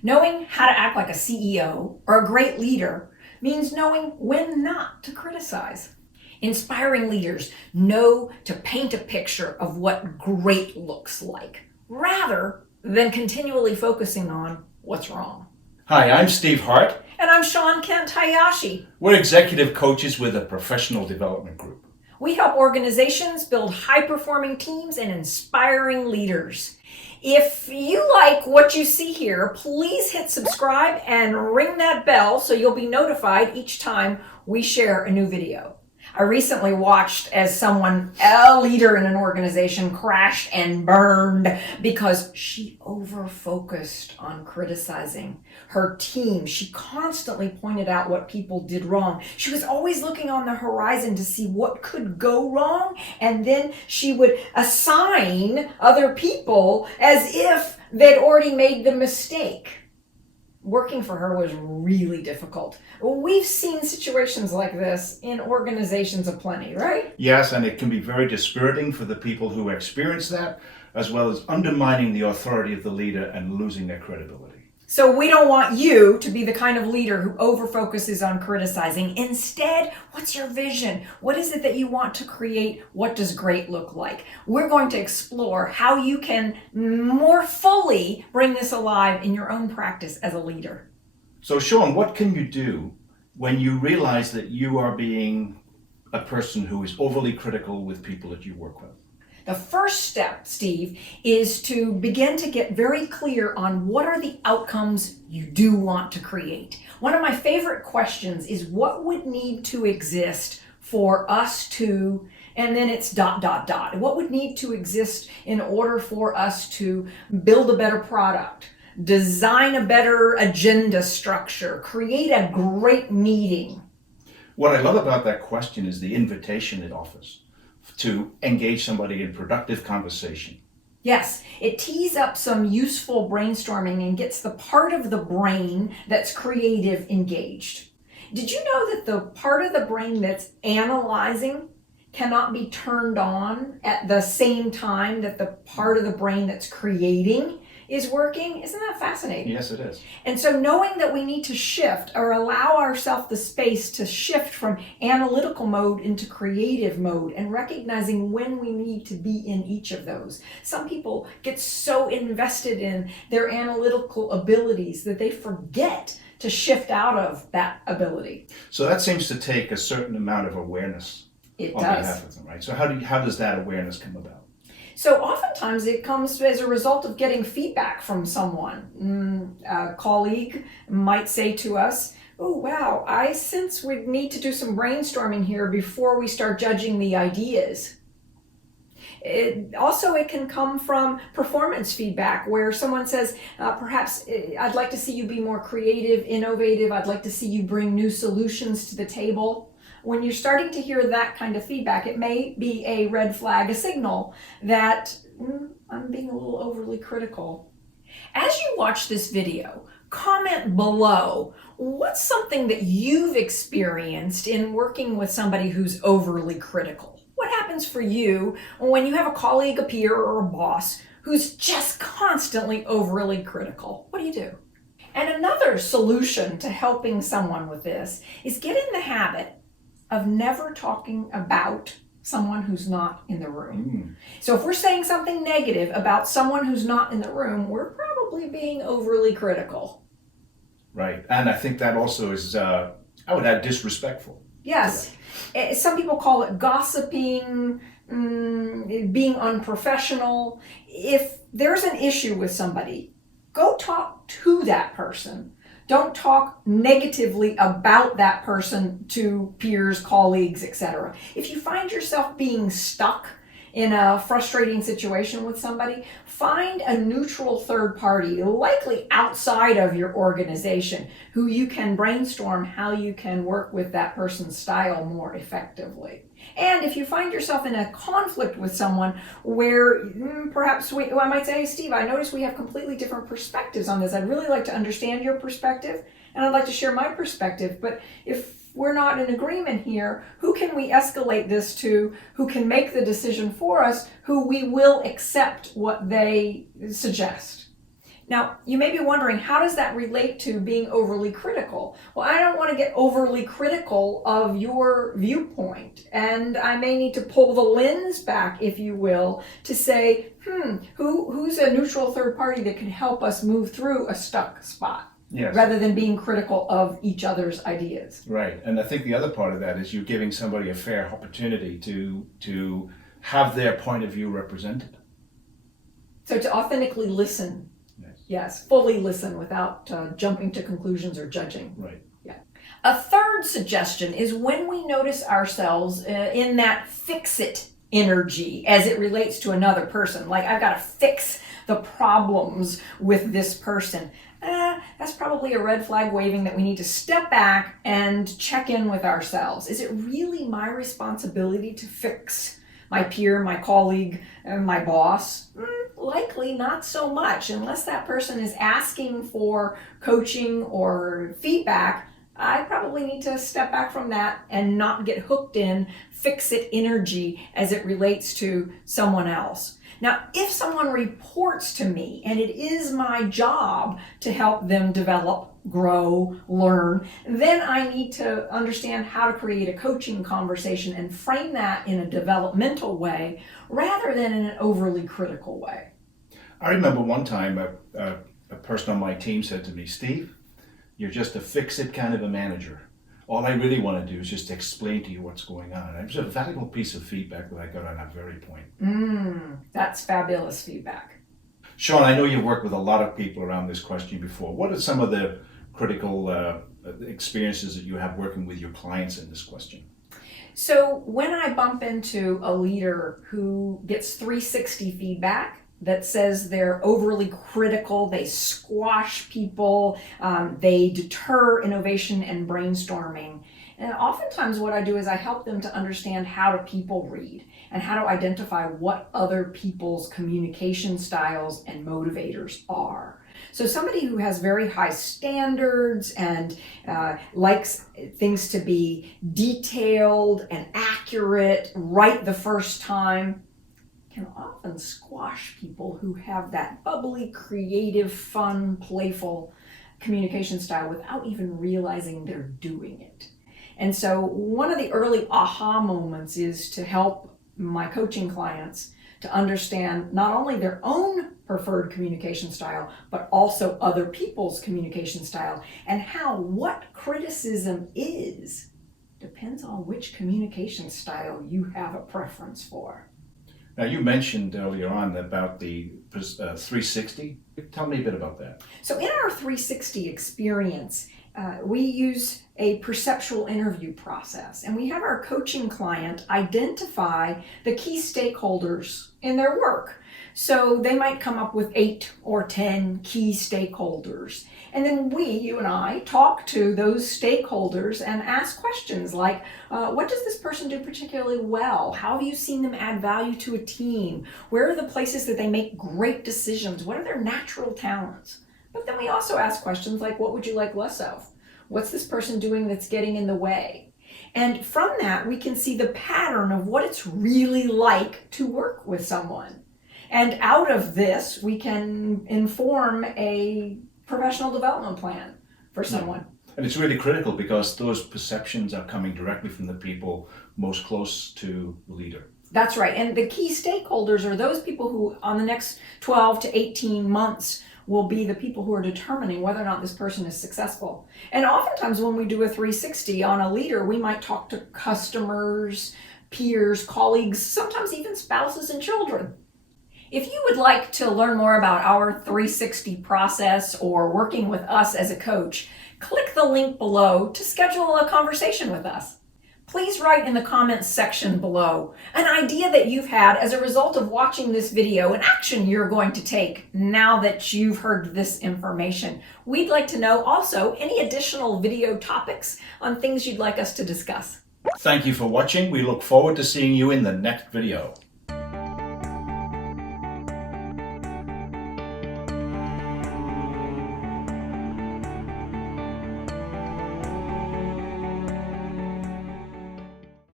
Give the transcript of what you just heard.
Knowing how to act like a CEO or a great leader means knowing when not to criticize. Inspiring leaders know to paint a picture of what great looks like, rather than continually focusing on what's wrong. Hi, I'm Steve Hart. And I'm Shawn Kent Hayashi. We're executive coaches with a professional development group. We help organizations build high-performing teams and inspiring leaders. If you like what you see here, please hit subscribe and ring that bell so you'll be notified each time we share a new video. I recently watched as a leader in an organization, crashed and burned because she over-focused on criticizing her team. She constantly pointed out what people did wrong. She was always looking on the horizon to see what could go wrong, and then she would assign other people as if they'd already made the mistake. Working for her was really difficult. We've seen situations like this in organizations aplenty, right? Yes, and it can be very dispiriting for the people who experience that, as well as undermining the authority of the leader and losing their credibility. So we don't want you to be the kind of leader who over-focuses on criticizing. Instead, what's your vision? What is it that you want to create? What does great look like? We're going to explore how you can more fully bring this alive in your own practice as a leader. So Shawn, what can you do when you realize that you are being a person who is overly critical with people that you work with? The first step, Steve, is to begin to get very clear on what are the outcomes you do want to create. One of my favorite questions is what would need to exist for us to, and then it's ... What would need to exist in order for us to build a better product, design a better agenda structure, create a great meeting? What I love about that question is the invitation it offers to engage somebody in productive conversation. Yes, it tees up some useful brainstorming and gets the part of the brain that's creative engaged. Did you know that the part of the brain that's analyzing cannot be turned on at the same time that the part of the brain that's creating is working? Isn't that fascinating? Yes, it is. And so knowing that we need to shift or allow ourselves the space to shift from analytical mode into creative mode and recognizing when we need to be in each of those. Some people get so invested in their analytical abilities that they forget to shift out of that ability. So that seems to take a certain amount of awareness It on does. behalf of them, right? So how does that awareness come about? So oftentimes it comes as a result of getting feedback from someone. A colleague might say to us, "Oh, wow, I sense we need to do some brainstorming here before we start judging the ideas." It can come from performance feedback where someone says, perhaps I'd like to see you be more creative, innovative. I'd like to see you bring new solutions to the table. When you're starting to hear that kind of feedback, it may be a red flag, a signal that I'm being a little overly critical. As you watch this video, comment below, what's something that you've experienced in working with somebody who's overly critical? What happens for you when you have a colleague, a peer, or a boss who's just constantly overly critical? What do you do? And another solution to helping someone with this is get in the habit of never talking about someone who's not in the room. So if we're saying something negative about someone who's not in the room, we're probably being overly critical. Right, and I think that also is, I would add, disrespectful. Yes, some people call it gossiping, being unprofessional. If there's an issue with somebody, go talk to that person. Don't talk negatively about that person to peers, colleagues, etc. If you find yourself being stuck in a frustrating situation with somebody, find a neutral third party, likely outside of your organization, who you can brainstorm how you can work with that person's style more effectively. And if you find yourself in a conflict with someone where perhaps I might say, "Hey, Steve, I notice we have completely different perspectives on this. I'd really like to understand your perspective, and I'd like to share my perspective. But if we're not in agreement here, who can we escalate this to? Who can make the decision for us? Who we will accept what they suggest?" Now, you may be wondering, how does that relate to being overly critical? Well, I don't want to get overly critical of your viewpoint, and I may need to pull the lens back, if you will, to say, who's a neutral third party that can help us move through a stuck spot? Yes. Rather than being critical of each other's ideas. Right. And I think the other part of that is you're giving somebody a fair opportunity to have their point of view represented. So to authentically listen. Yes, fully listen without jumping to conclusions or judging. Right. Yeah. A third suggestion is when we notice ourselves in that fix-it energy as it relates to another person. Like, I've got to fix the problems with this person. That's probably a red flag waving that we need to step back and check in with ourselves. Is it really my responsibility to fix my peer, my colleague, my boss? Likely not so much. Unless that person is asking for coaching or feedback, I probably need to step back from that and not get hooked in fix-it energy as it relates to someone else. Now, if someone reports to me and it is my job to help them develop, grow, learn, then I need to understand how to create a coaching conversation and frame that in a developmental way rather than in an overly critical way. I remember one time a person on my team said to me, "Steve, you're just a fix-it kind of a manager. All I really want to do is just explain to you what's going on." It was a valuable piece of feedback that I got on that very point. That's fabulous feedback. Shawn, I know you've worked with a lot of people around this question before. What are some of the critical experiences that you have working with your clients in this question? So when I bump into a leader who gets 360 feedback that says they're overly critical, they squash people, they deter innovation and brainstorming. And oftentimes what I do is I help them to understand how do people read and how to identify what other people's communication styles and motivators are. So somebody who has very high standards and likes things to be detailed and accurate right the first time can often squash people who have that bubbly, creative, fun, playful communication style without even realizing they're doing it. And so one of the early aha moments is to help my coaching clients to understand not only their own preferred communication style, but also other people's communication style, and how what criticism is depends on which communication style you have a preference for. Now, you mentioned earlier on about the 360. Tell me a bit about that. So in our 360 experience, we use a perceptual interview process, and we have our coaching client identify the key stakeholders in their work. So they might come up with 8 or 10 key stakeholders. And then you and I, talk to those stakeholders and ask questions like, what does this person do particularly well? How have you seen them add value to a team? Where are the places that they make great decisions? What are their natural talents? But then we also ask questions like, what would you like less of? What's this person doing that's getting in the way? And from that, we can see the pattern of what it's really like to work with someone. And out of this, we can inform a professional development plan for someone. And it's really critical because those perceptions are coming directly from the people most close to the leader. That's right. And the key stakeholders are those people who on the next 12 to 18 months will be the people who are determining whether or not this person is successful. And oftentimes when we do a 360 on a leader, we might talk to customers, peers, colleagues, sometimes even spouses and children. If you would like to learn more about our 360 process or working with us as a coach, click the link below to schedule a conversation with us. Please write in the comments section below an idea that you've had as a result of watching this video, an action you're going to take now that you've heard this information. We'd like to know also any additional video topics on things you'd like us to discuss. Thank you for watching. We look forward to seeing you in the next video.